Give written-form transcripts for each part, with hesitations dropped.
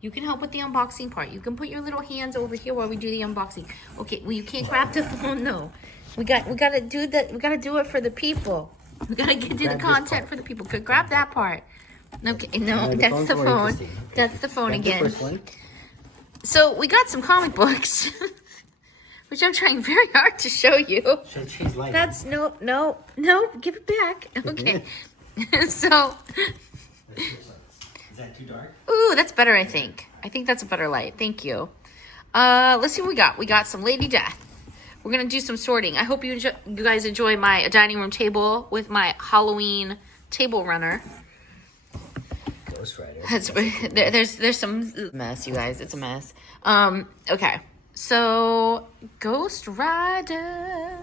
You can help with the unboxing part. You can put your little hands over here while we do the unboxing. Okay, well, you can't grab the phone though. We gotta do that. We gotta do it for the people. We gotta do the content for the people. Good, grab that part. Okay, no, that's the phone. Okay. That's the phone again. The first one. So we got some comic books, which I'm trying very hard to show you. Should I change light? That's no, give it back. Okay. So. Is that too dark? Ooh, that's better, I think. I think that's a better light. Thank you. Let's see what we got. We got some Lady Death. We're going to do some sorting. I hope you guys enjoy my dining room table with my Halloween table runner. Ghost Rider. There's some mess, you guys. It's a mess. Okay. So, Ghost Rider.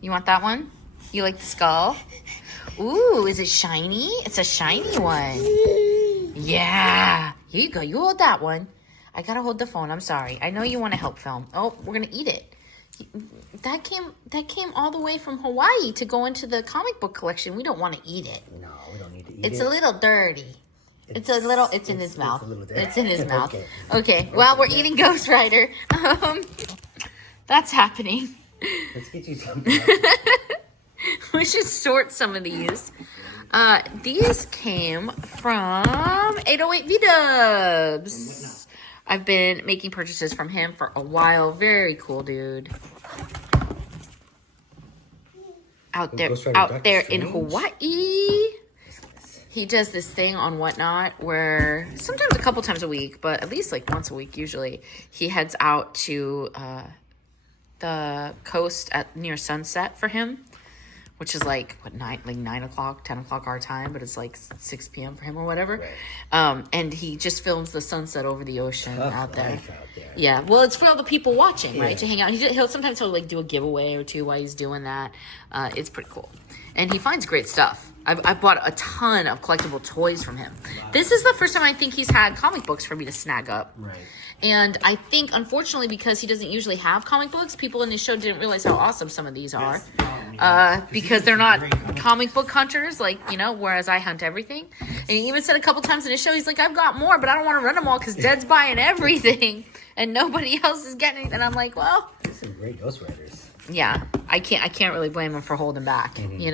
You want that one? You like the skull? Ooh, is it shiny? It's a shiny one. Yeah. Here you go. You hold that one. I gotta hold the phone. I'm sorry. I know you want to help film. Oh, we're gonna eat it. That came all the way from Hawaii to go into the comic book collection. We don't want to eat it. No, we don't need to eat it. It's a little dirty. It's in his mouth. It's in his mouth. Okay. Well, we're eating Ghost Rider. That's happening. Let's get you something. We should sort some of these. These came from 808 V-Dubs. I've been making purchases from him for a while. Very cool dude. Out there in Hawaii. He does this thing on Whatnot where sometimes a couple times a week, but at least like once a week usually, he heads out to the coast near sunset for him. Which is like, what, 9 o'clock, 10 o'clock our time, but it's like 6 p.m. for him or whatever. Right. And he just films the sunset over the ocean out there. Yeah, well, it's for all the people watching, right, to hang out. He'll sometimes like do a giveaway or two while he's doing that. It's pretty cool. And he finds great stuff. I bought a ton of collectible toys from him. This is the first time I think he's had comic books for me to snag up. Right. And I think, unfortunately, because he doesn't usually have comic books, people in his show didn't realize how awesome some of these are. Because they're not comic book hunters, like, whereas I hunt everything. And he even said a couple times in his show, he's like, I've got more, but I don't want to run them all because Dead's buying everything. And nobody else is getting it. And I'm like, well. There's some great Ghost Riders. Yeah, I can't really blame him for holding back, In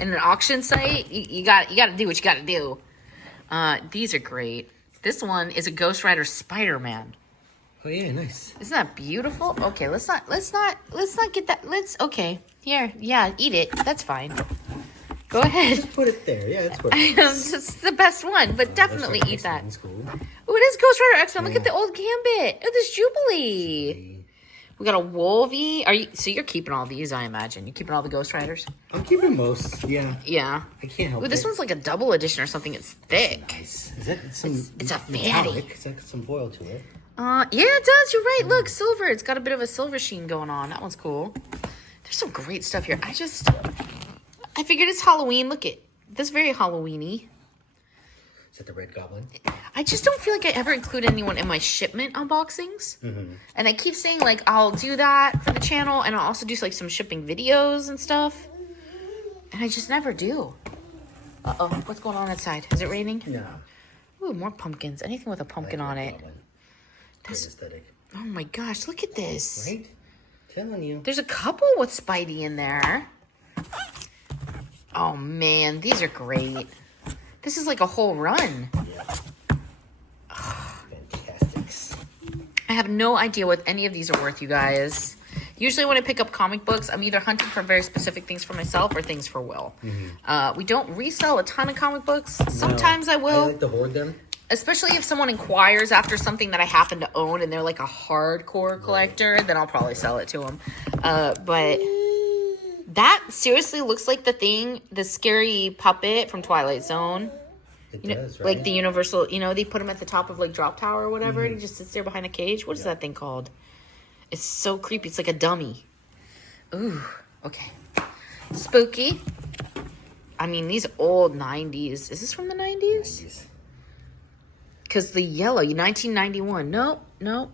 an auction site, you got to do what you got to do. These are great. This one is a Ghost Rider Spiderman. Oh yeah, nice. Isn't that beautiful? Okay, let's not get that. Here, yeah, eat it. That's fine. Go ahead. Just put it there. Yeah, that's what it is. It's the best one, but definitely eat that. Cool. Oh, it is Ghost Rider X-Men. Look at the old Gambit. Oh, this Jubilee. Sweet. We got a Wolvie. So you're keeping all these, I imagine. You keeping all the Ghost Riders? I'm keeping most. Yeah. Yeah. I can't help it. This one's like a double edition or something. It's thick. Nice. Is that some? It's a fatty. It's got some foil to it. Yeah, it does. You're right. Look, silver. It's got a bit of a silver sheen going on. That one's cool. There's some great stuff here. I figured it's Halloween. Look it. That's very Halloween-y. Is that the Red Goblin? I just don't feel like I ever include anyone in my shipment unboxings. Mm-hmm. And I keep saying, like, I'll do that for the channel, and I'll also do, like, some shipping videos and stuff. And I just never do. Uh-oh. What's going on outside? Is it raining? No. Ooh, more pumpkins. Anything with a pumpkin on it. That's aesthetic. Oh, my gosh. Look at this. Right? Telling you. There's a couple with Spidey in there. Oh, man. These are great. This is like a whole run. Yeah. Fantastics. I have no idea what any of these are worth, you guys. Usually when I pick up comic books, I'm either hunting for very specific things for myself or things for Will. Mm-hmm. We don't resell a ton of comic books. Sometimes I will. I like to hoard them. Especially if someone inquires after something that I happen to own and they're like a hardcore collector, then I'll probably sell it to them. But that seriously looks like the scary puppet from Twilight Zone. It does, right? Like the Universal, they put him at the top of like Drop Tower or whatever, and he just sits there behind the cage. What is that thing called? It's so creepy. It's like a dummy. Ooh, okay. Spooky. I mean, these old 90s. Is this from the 90s? Because the yellow, 1991. No.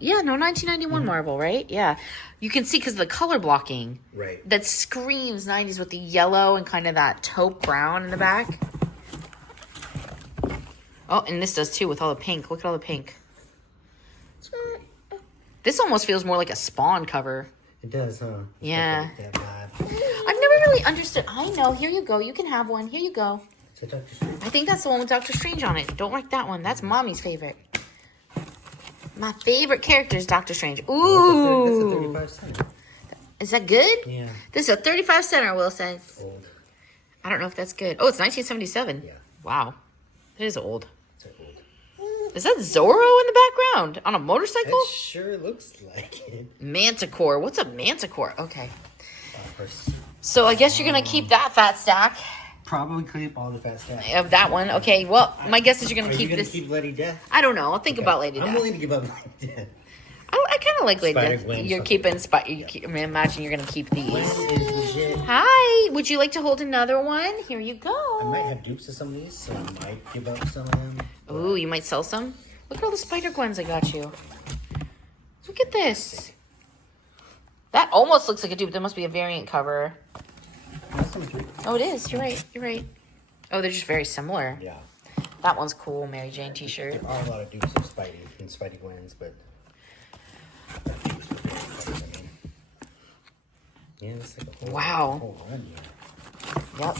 Yeah, 1991 Marvel, right? Yeah. You can see because of the color blocking. Right. That screams 90s with the yellow and kind of that taupe brown in the back. Oh, and this does too with all the pink. Look at all the pink. This almost feels more like a Spawn cover. It does, huh? Yeah. Like that vibe. I've never really understood. I know. Here you go. You can have one. Here you go. Is that Dr. Strange? I think that's the one with Doctor Strange on it. Don't like that one. That's Mommy's favorite. My favorite character is Doctor Strange. Ooh. That's a 35 cent. Is that good? Yeah. This is a 35 center, Will says. Old. I don't know if that's good. Oh, it's 1977. Yeah. Wow. It is old. It's old. Is that Zorro in the background? On a motorcycle? It sure looks like it. Manticore. What's a manticore? Okay. First. So I guess you're going to keep that fat stack. Probably keep all the fat stuff. Of that one. Okay, well, my guess is you're going to keep this. Keep Lady Death? I don't know. I'll think about Lady Death. I'm willing to give up Lady Death. I kind of like Lady Death. Spider-Gwen, You're keeping... I mean, imagine you're going to keep these. Gwen is legit. Hi. Would you like to hold another one? Here you go. I might have dupes of some of these, so I might give up some of them. Ooh, you might sell some? Look at all the Spider-Gwens I got you. Look at this. That almost looks like a dupe. That must be a variant cover. Oh, it is. You're right. You're right. Oh, they're just very similar. Yeah. That one's cool. Mary Jane t-shirt. There are a lot of dupes of Spidey and Spidey Gwens, but... Yeah, it's like a whole, Wow. Whole run, yeah.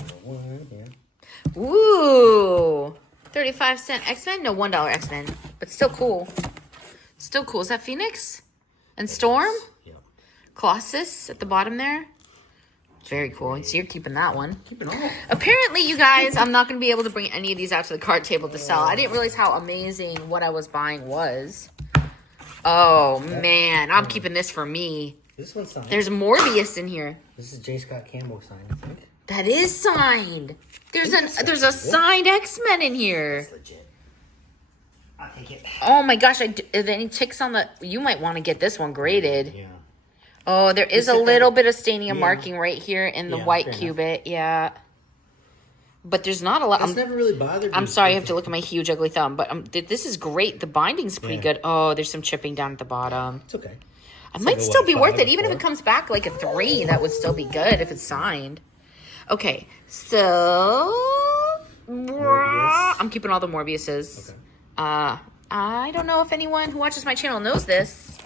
Yep. Ooh. 35 cent X-Men? No, $1 X-Men. But still cool. Still cool. Is that Phoenix? And Storm? Yeah. Colossus at the bottom there? Very cool. So you're keeping that one. Keeping all. Apparently, you guys, I'm not going to be able to bring any of these out to the card table to sell. I didn't realize how amazing what I was buying was. Oh, man. I'm keeping this for me. This one's signed. There's Morbius in here. This is J. Scott Campbell signed, I think. That is signed. There's a signed X-Men in here. That's legit. I'll take it. Oh my gosh! Are there any ticks on the? You might want to get this one graded. Yeah. Oh, there is a little bit of staining and Yeah. marking right here in the Yeah, white fair cubit. Yeah. But there's not a lot. It's never really bothered me. I'm sorry, I have to look at my huge ugly thumb. But this is great. The binding's pretty good. Oh, there's some chipping down at the bottom. It's okay. It might still be worth it. Even if it comes back like a 3, that would still be good if it's signed. Okay, so... Morbius. I'm keeping all the Morbiuses. Okay. I don't know if anyone who watches my channel knows this.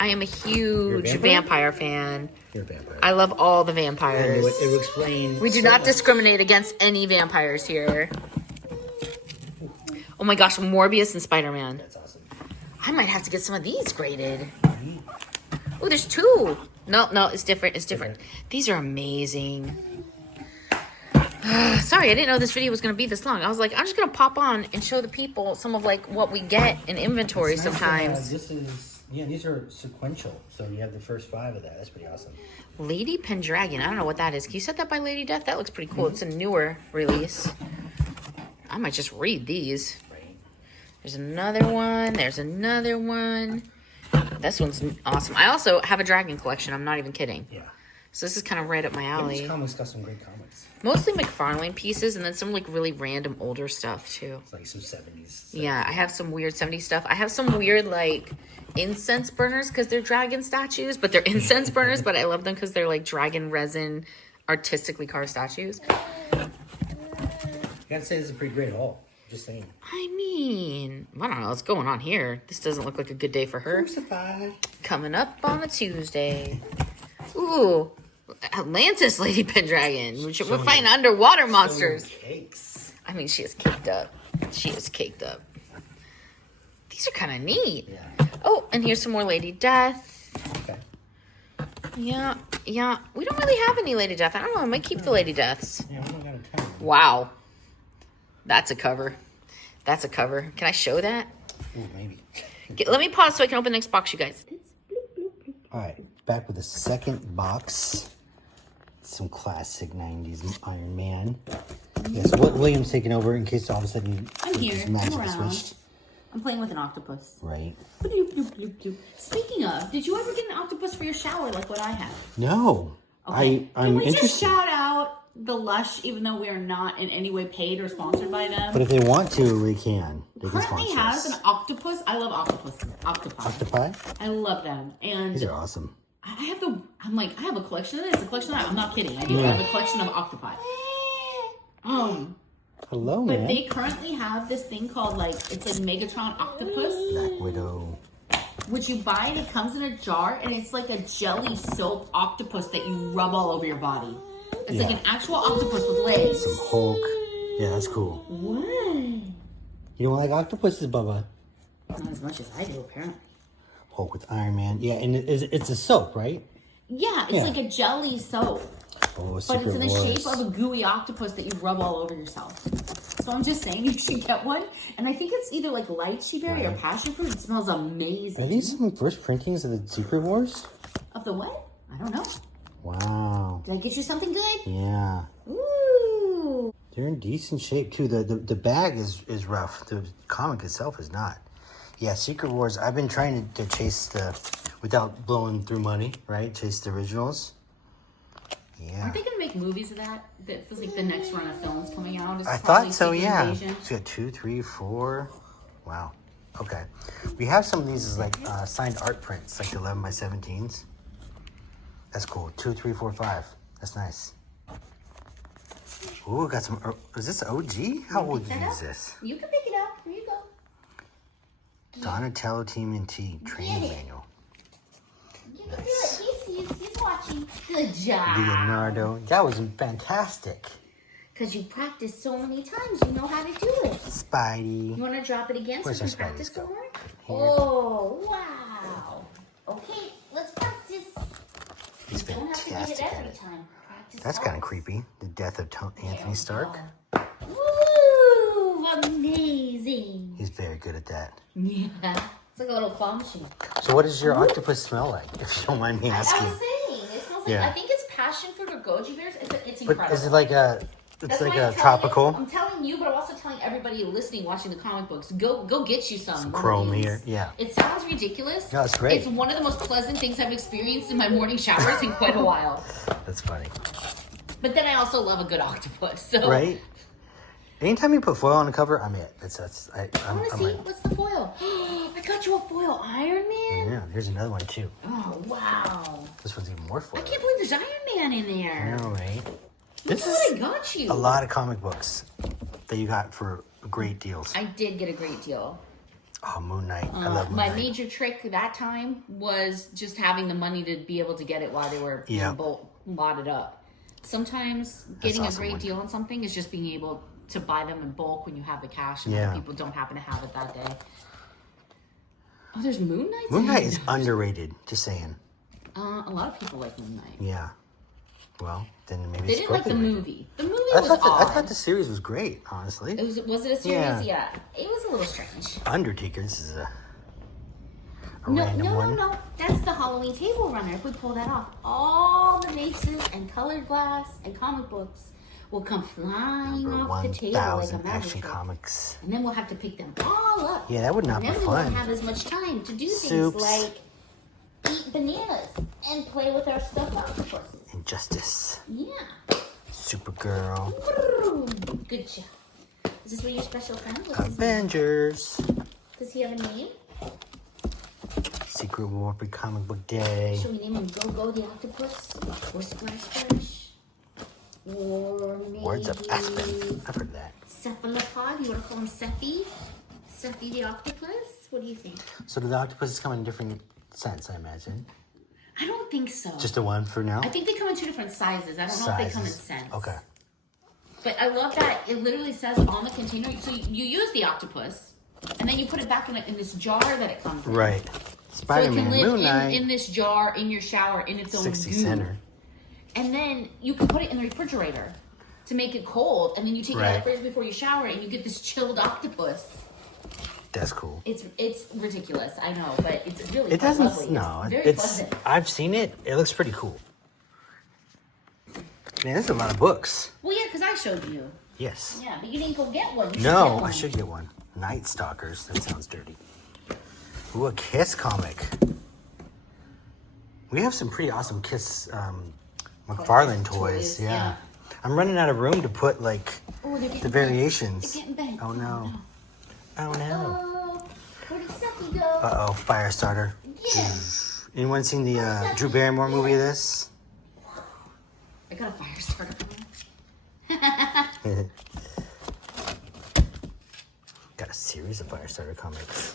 I am a huge vampire fan. You're a vampire. I love all the vampires. And it would explain... We do not discriminate against any vampires here. Oh my gosh, Morbius and Spider-Man. That's awesome. I might have to get some of these graded. Oh, there's 2. No, it's different. It's different. These are amazing. Sorry, I didn't know this video was going to be this long. I was like, I'm just going to pop on and show the people some of like what we get in inventory sometimes. This is, these are sequential. So you have the first 5 of that. That's pretty awesome. Lady Pendragon. I don't know what that is. Can you set that by Lady Death? That looks pretty cool. It's a newer release. I might just read these. There's another one. There's another one. This one's awesome. I also have a dragon collection. I'm not even kidding. Yeah. So this is kind of right up my alley. This comic's got some great comics. Mostly McFarlane pieces and then some like really random older stuff too. It's like some 70s. Yeah, I have some weird 70s stuff. I have some weird like incense burners because they're dragon statues, but they're incense burners, but I love them because they're like dragon resin artistically carved statues. I gotta say, this is a pretty great haul. Just saying. I mean, I don't know what's going on here. This doesn't look like a good day for her. Crucify. Coming up on a Tuesday. Ooh, Atlantis Lady Pendragon. We're fighting underwater monsters. Cakes. I mean, she is caked up. She is caked up. These are kind of neat. Yeah. Oh, and here's some more Lady Death. Okay. Yeah. We don't really have any Lady Death. I don't know. I might keep the Lady Deaths. Yeah, we don't got a ton. Wow. That's a cover. That's a cover. Can I show that? Ooh, maybe. Let me pause so I can open the next box, you guys. All right, back with the second box. Some classic 90s Iron Man. Yeah, so what William's taking over in case all of a sudden I'm here. his magic I'm is around. switched. I'm playing with an octopus. Right. Speaking of, did you ever get an octopus for your shower like what I have? No. Okay. I'm Can we interested. just shout out the Lush, even though we are not in any way paid or sponsored by them? But if they want to, we can. They can Currently sponsor has us. an octopus. I love octopuses. Octopi. Octopi? I love them. And These are awesome. I have a collection of this, a collection of that. I'm not kidding. I do have a collection of octopi. Hello, But man. they currently have this thing called it's like Megatron Octopus. Black Widow. Which you buy and it comes in a jar and it's like a jelly soap octopus that you rub all over your body. It's like an actual octopus with legs. Some Hulk. Yeah, that's cool. What? You don't like octopuses, Bubba? Not as much as I do, apparently. Hulk with Iron Man. Yeah, and it's a soap, right? Yeah, it's like a jelly soap. Oh, But it's in the shape of a gooey octopus that you rub all over yourself. So I'm just saying you should get one. And I think it's either like lychee berry or passion fruit. It smells amazing. Are these some first printings of the Secret Wars? Of the what? I don't know. Wow. Did I get you something good? Yeah. Ooh. They're in decent shape too. The bag is rough. The comic itself is not. Yeah, Secret Wars. I've been trying to chase without blowing through money, right? Chase the originals. Yeah. Aren't they gonna make movies of that? That's like the next run of films coming out. I thought so. Yeah. It's got 2, 3, 4. Wow. Okay. We have some of these as like signed art prints, like 11 by 17s. That's cool. 2, 3, 4, 5. That's nice. Ooh, got some. Is this OG? How old is this? You can pick it up. Here you go. Donatello TMNT training manual. You can do it. He's watching. Good job. Leonardo. That was fantastic. Because you practiced so many times, you know how to do it. Spidey. You want to drop it again Where's so our you can practice Spideys some go? more? Here. Oh, wow. Okay, let's practice. He's You don't have to get it fantastic at every it. time. Practice That's kind of once. creepy. The death of Anthony Stark. Woo! Amazing. He's very good at that. Yeah. It's like a little claw machine. So what does your octopus smell like, if you don't mind me I asking? was saying, it smells like, Yeah. I think it's passion fruit or goji bears. It's But incredible. is it like That's like why a I'm telling tropical? I'm telling you, but I'm also telling everybody listening, watching the comic books, go get you some. Chrome here, yeah. It sounds ridiculous. No, it's great. It's one of the most pleasant things I've experienced in my morning showers in quite a while. That's funny. But then I also love a good octopus. So Right? Anytime you put foil on the cover, I'm it. I I'm want to see like, what's the foil. I got you a foil Iron Man. yeah, here's another one too. Oh wow! This one's even more foil. I can't believe there's Iron Man in I there. know, right? Look This at what I is got you. a lot of comic books that you got for great deals. I did get a great deal. Oh, Moon Knight. I love Moon My Knight. major trick that time was just having the money to be able to get it while they were Yeah. being lotted up. Sometimes getting awesome a great one. deal on something is just being able to buy them in bulk when you have the cash and Yeah. other people don't happen to have it that day. Oh, there's Moon Knight? Moon Knight is underrated, just saying. A lot of people like Moon Knight. Yeah. Well, then maybe They it's didn't like the appropriate. movie. The movie I was thought, odd. I thought the series was great, honestly. Was it a series? Yeah. Yeah. It was a little strange. Undertaker, this is a No, random one. no. That's the Halloween table runner. If we pull that off, all the vases and colored glass and comic books will come flying Number off the table like a 1,000 magic Action trick. Comics. And then we'll have to pick them all up. Yeah, that would not And be then we won't fun. have as much time to do things Soups. like eat bananas and play with our stuffed octopuses. Injustice. Yeah. Supergirl. Good job. Is this what your special friend? What's his name? Avengers. Does he have a name? Secret War for Comic Book Day. Should we name him Go the Octopus? Or Splash Splash? Or maybe... Words of Aspen. I've heard that. Cephalopod? You want to call him Cephy? Cephy the Octopus? What do you think? So do the octopuses come in different scents, I imagine? I don't think so. Just a one for now? I think they come in 2 different sizes. I don't know if they come in Sizes. scents. Okay. But I love that it literally says on the container. So you use the octopus, and then you put it back in this jar that it comes in. Right. So it Spiderman, can live Moon Knight, in this jar in your shower in its own 60 goo. center. And then you can put it in the refrigerator to make it cold, and then you take it out Right. of the fridge before you shower, and you get this chilled octopus. That's cool. It's ridiculous, I know, but it's really It quite doesn't. lovely. No, It's very it's. pleasant. I've seen it. It looks pretty cool. Man, there's a lot of books. Well, yeah, because I showed you. Yes. Yeah, but you didn't go get one. You should No, get one. I should get one. Night Stalkers. That sounds dirty. Ooh, a Kiss comic. We have some pretty awesome Kiss McFarlane toys. Toys, Yeah. yeah. I'm running out of room to put like Oh, they're getting the bent. variations. They're getting bent. Oh no. Oh no. Oh, where did Seki go? Uh oh, Firestarter. Yeah. Anyone seen the Drew Barrymore movie of this? I got a fire starter. Got a series of Firestarter comics.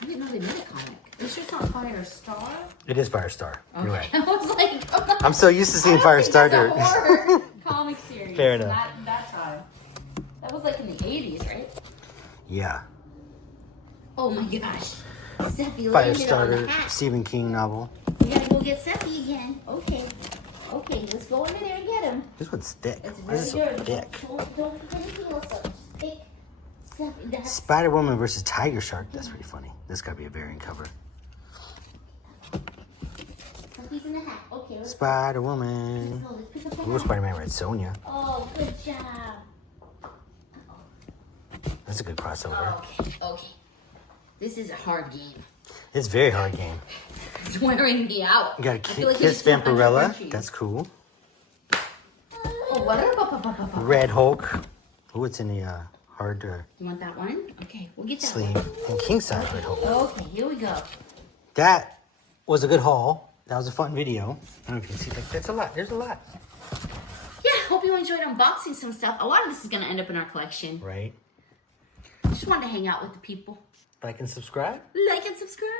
I didn't know they made a comic. Are you sure it's not Firestar? It is Firestar. Okay. You're right. I was like, I'm so used to seeing Firestarter. That's a horror comic series. Fair enough. That time. That was like in the 80s, right? Yeah. Oh my gosh. Seppi landed on the Firestarter, hat. Stephen King novel. We gotta go get Seppi again. Okay. Okay, let's go in there and get him. This one's thick. It's Why is very it so good. thick? Don't put anything else up. Just thick. Seppi, that's... Spider-Woman versus Tiger Shark. That's pretty funny. This gotta be a variant cover. Seppi's in the hat. Okay, let's Spider-Woman. go. Let's pick up the Ooh, hat. Spider-Man Red Sonja. Oh, good job. That's a good crossover. Okay, okay. This is a hard game. It's a very hard game. It's wearing me out. You got a I feel like Kiss it's 200 Vampirella. countries. That's cool. Oh, what? Red Hulk. Ooh, it's in the hard You want that one? Okay, we'll get that sleeve. one. And king size Red Hulk. Okay, here we go. That was a good haul. That was a fun video. I don't know if you can see. Like, that's a lot. There's a lot. Yeah, hope you enjoyed unboxing some stuff. A lot of this is going to end up in our collection. Right. Just wanted to hang out with the people. Like and subscribe. Like and subscribe.